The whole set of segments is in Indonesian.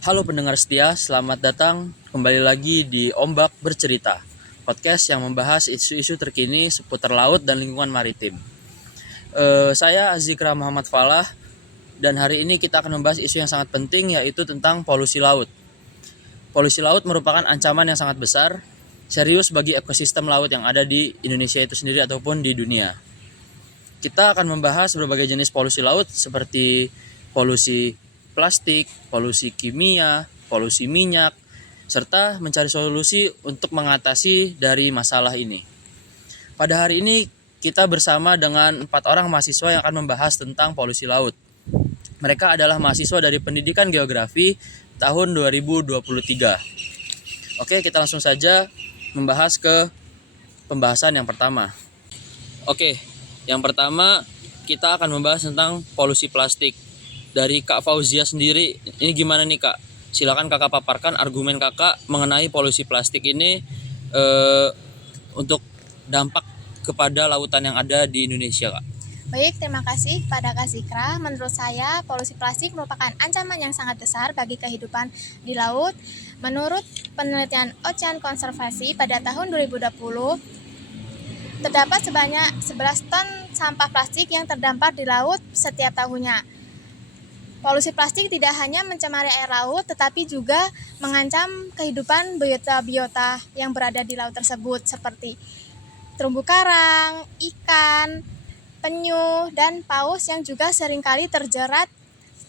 Halo pendengar setia, selamat datang kembali lagi di Ombak Bercerita, podcast yang membahas isu-isu terkini seputar laut dan lingkungan maritim. Saya Azikra Muhammad Falah, dan hari ini kita akan membahas isu yang sangat penting, yaitu tentang polusi laut. Polusi laut merupakan ancaman yang sangat besar, serius bagi ekosistem laut yang ada di Indonesia itu sendiri ataupun di dunia. Kita akan membahas berbagai jenis polusi laut seperti polusi plastik, polusi kimia, polusi minyak, serta mencari solusi untuk mengatasi dari masalah ini. Pada hari ini kita bersama dengan 4 orang mahasiswa yang akan membahas tentang polusi laut. Mereka adalah mahasiswa dari Pendidikan Geografi tahun 2023. Oke, kita langsung saja membahas ke pembahasan yang pertama. Oke, yang pertama kita akan membahas tentang polusi plastik. Dari Kak Fauzia sendiri, ini gimana nih Kak? Silakan Kakak paparkan argumen Kakak mengenai polusi plastik ini untuk dampak kepada lautan yang ada di Indonesia, Kak. Baik, terima kasih kepada Kak Zikra. Menurut saya, polusi plastik merupakan ancaman yang sangat besar bagi kehidupan di laut. Menurut penelitian Ocean Konservasi pada tahun 2020, terdapat sebanyak 11 ton sampah plastik yang terdampar di laut setiap tahunnya. Polusi plastik tidak hanya mencemari air laut, tetapi juga mengancam kehidupan biota-biota yang berada di laut tersebut, seperti terumbu karang, ikan, penyu, dan paus yang juga seringkali terjerat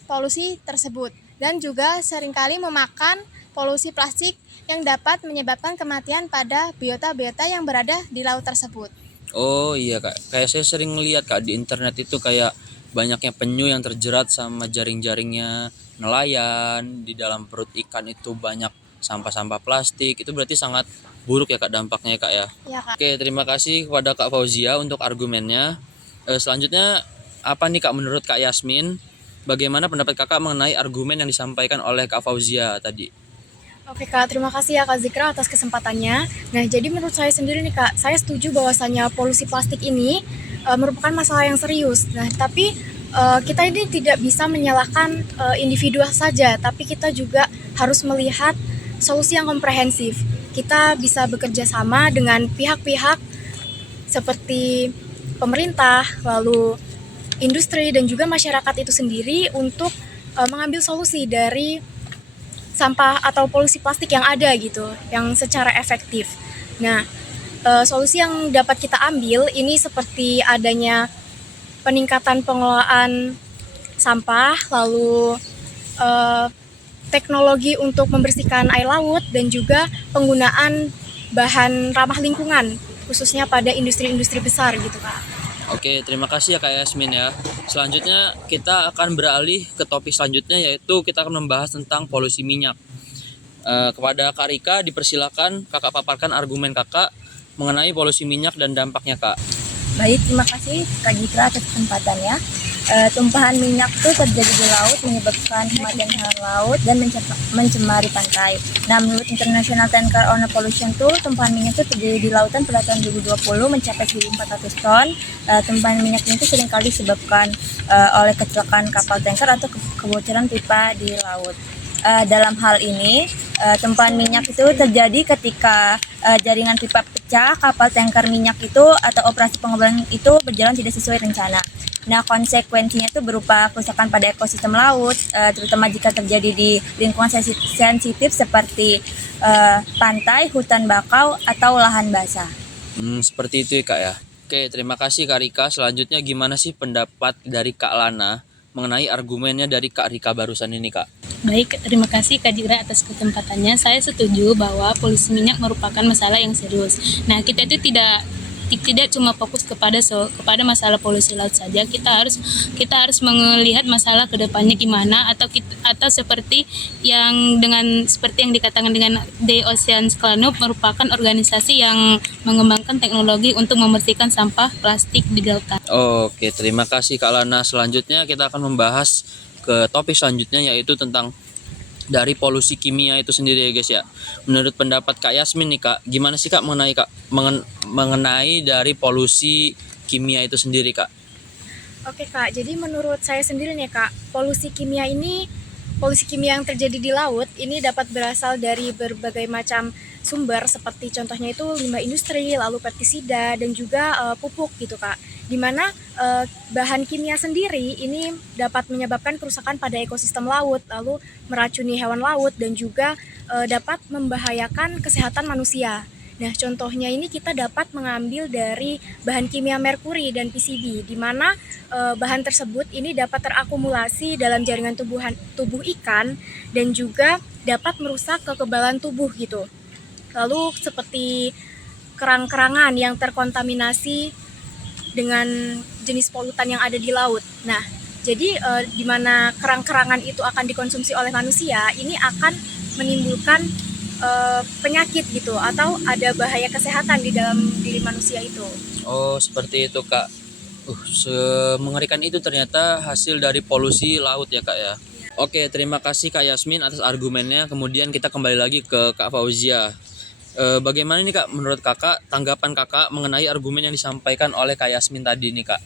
polusi tersebut, dan juga seringkali memakan polusi plastik yang dapat menyebabkan kematian pada biota-biota yang berada di laut tersebut. Oh iya Kak, kayak saya sering lihat Kak di internet itu kayak banyaknya penyu yang terjerat sama jaring-jaringnya nelayan, di dalam perut ikan itu banyak sampah-sampah plastik. Itu berarti sangat buruk ya Kak dampaknya ya Kak ya. Ya, Kak. Oke, terima kasih kepada Kak Fauzia untuk argumennya. Selanjutnya apa nih Kak menurut Kak Yasmin? Bagaimana pendapat Kakak mengenai argumen yang disampaikan oleh Kak Fauzia tadi? Oke Kak, terima kasih ya Kak Zikra atas kesempatannya. Nah, jadi menurut saya sendiri nih Kak, saya setuju bahwasannya polusi plastik ini merupakan masalah yang serius. Nah, tapi kita ini tidak bisa menyalahkan individu saja, tapi kita juga harus melihat solusi yang komprehensif. Kita bisa bekerja sama dengan pihak-pihak seperti pemerintah, lalu industri dan juga masyarakat itu sendiri untuk mengambil solusi dari sampah atau polusi plastik yang ada gitu, yang secara efektif. Nah, solusi yang dapat kita ambil ini seperti adanya peningkatan pengelolaan sampah, lalu teknologi untuk membersihkan air laut, dan juga penggunaan bahan ramah lingkungan, khususnya pada industri-industri besar gitu Kak. Oke, terima kasih ya Kak Yasmin ya. Selanjutnya kita akan beralih ke topik selanjutnya, yaitu kita akan membahas tentang polusi minyak. Kepada Kak Rika dipersilakan Kakak paparkan argumen Kakak mengenai polusi minyak dan dampaknya Kak. Baik, terima kasih Kak Jitra atas kesempatannya. Tumpahan minyak itu terjadi di laut menyebabkan kematian hewan laut dan mencemari pantai. Nah, menurut International Tanker on Pollution tuh, tumpahan minyak itu terjadi di lautan pada tahun 2020 mencapai 1.400 ton. Tumpahan minyak itu seringkali disebabkan oleh kecelakaan kapal tanker atau kebocoran pipa di laut. Dalam hal ini, tumpahan minyak itu terjadi ketika jaringan pipa pecah, kapal tanker minyak itu atau operasi pengeboran itu berjalan tidak sesuai rencana. Nah, konsekuensinya itu berupa kerusakan pada ekosistem laut, terutama jika terjadi di lingkungan sensitif seperti pantai, hutan bakau, atau lahan basah. Seperti itu ya Kak ya. Oke, terima kasih Kak Rika. Selanjutnya gimana sih pendapat dari Kak Lana mengenai argumennya dari Kak Rika barusan ini Kak? Baik, terima kasih Kak Jira atas kesempatannya. Saya setuju bahwa polusi minyak merupakan masalah yang serius. Nah, kita itu tidak cuma fokus kepada masalah polusi laut saja. Kita harus melihat masalah kedepannya gimana, atau seperti yang dikatakan dengan The Oceans Club, merupakan organisasi yang mengembangkan teknologi untuk membersihkan sampah plastik di lautan. Oke, terima kasih Kak Lana. Selanjutnya kita akan membahas ke topik selanjutnya, yaitu tentang dari polusi kimia itu sendiri ya guys ya. Menurut pendapat Kak Yasmin nih Kak, gimana sih Kak mengenai dari polusi kimia itu sendiri Kak? Oke Kak, jadi menurut saya sendiri nih Kak, polusi kimia ini polusi kimia yang terjadi di laut ini dapat berasal dari berbagai macam sumber seperti contohnya itu limbah industri, lalu pestisida dan juga pupuk gitu Kak. Dimana bahan kimia sendiri ini dapat menyebabkan kerusakan pada ekosistem laut, lalu meracuni hewan laut dan juga dapat membahayakan kesehatan manusia. Nah, contohnya ini kita dapat mengambil dari bahan kimia merkuri dan PCB, di mana bahan tersebut ini dapat terakumulasi dalam jaringan tubuh ikan dan juga dapat merusak kekebalan tubuh gitu. Lalu seperti kerang-kerangan yang terkontaminasi dengan jenis polutan yang ada di laut. Nah, jadi di mana kerang-kerangan itu akan dikonsumsi oleh manusia, ini akan menimbulkan penyakit gitu atau ada bahaya kesehatan di dalam diri manusia itu. Oh, seperti itu Kak. Mengerikan itu ternyata hasil dari polusi laut ya Kak ya. Oke, terima kasih Kak Yasmin atas argumennya. Kemudian kita kembali lagi ke Kak Fauzia. Bagaimana nih Kak menurut Kakak, tanggapan Kakak mengenai argumen yang disampaikan oleh Kak Yasmin tadi nih Kak?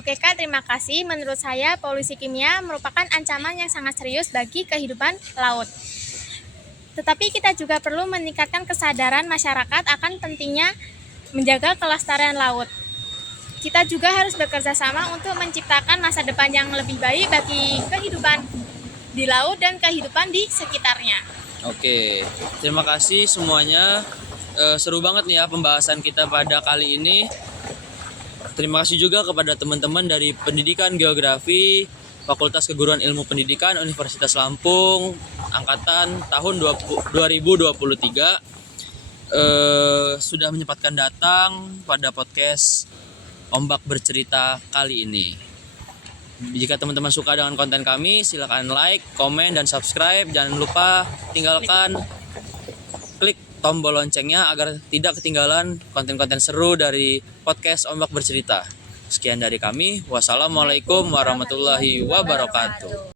Oke Kak, terima kasih. Menurut saya polusi kimia merupakan ancaman yang sangat serius bagi kehidupan laut. Tetapi kita juga perlu meningkatkan kesadaran masyarakat akan pentingnya menjaga kelestarian laut. Kita juga harus bekerja sama untuk menciptakan masa depan yang lebih baik bagi kehidupan di laut dan kehidupan di sekitarnya. Oke, terima kasih semuanya. Seru banget nih ya pembahasan kita pada kali ini. Terima kasih juga kepada teman-teman dari Pendidikan Geografi Fakultas Keguruan Ilmu Pendidikan Universitas Lampung angkatan tahun 2023 sudah menyempatkan datang pada podcast Ombak Bercerita kali ini. Jika teman-teman suka dengan konten kami, silakan like, komen, dan subscribe. Jangan lupa tinggalkan klik tombol loncengnya agar tidak ketinggalan konten-konten seru dari podcast Ombak Bercerita. Sekian dari kami. Wassalamualaikum warahmatullahi wabarakatuh.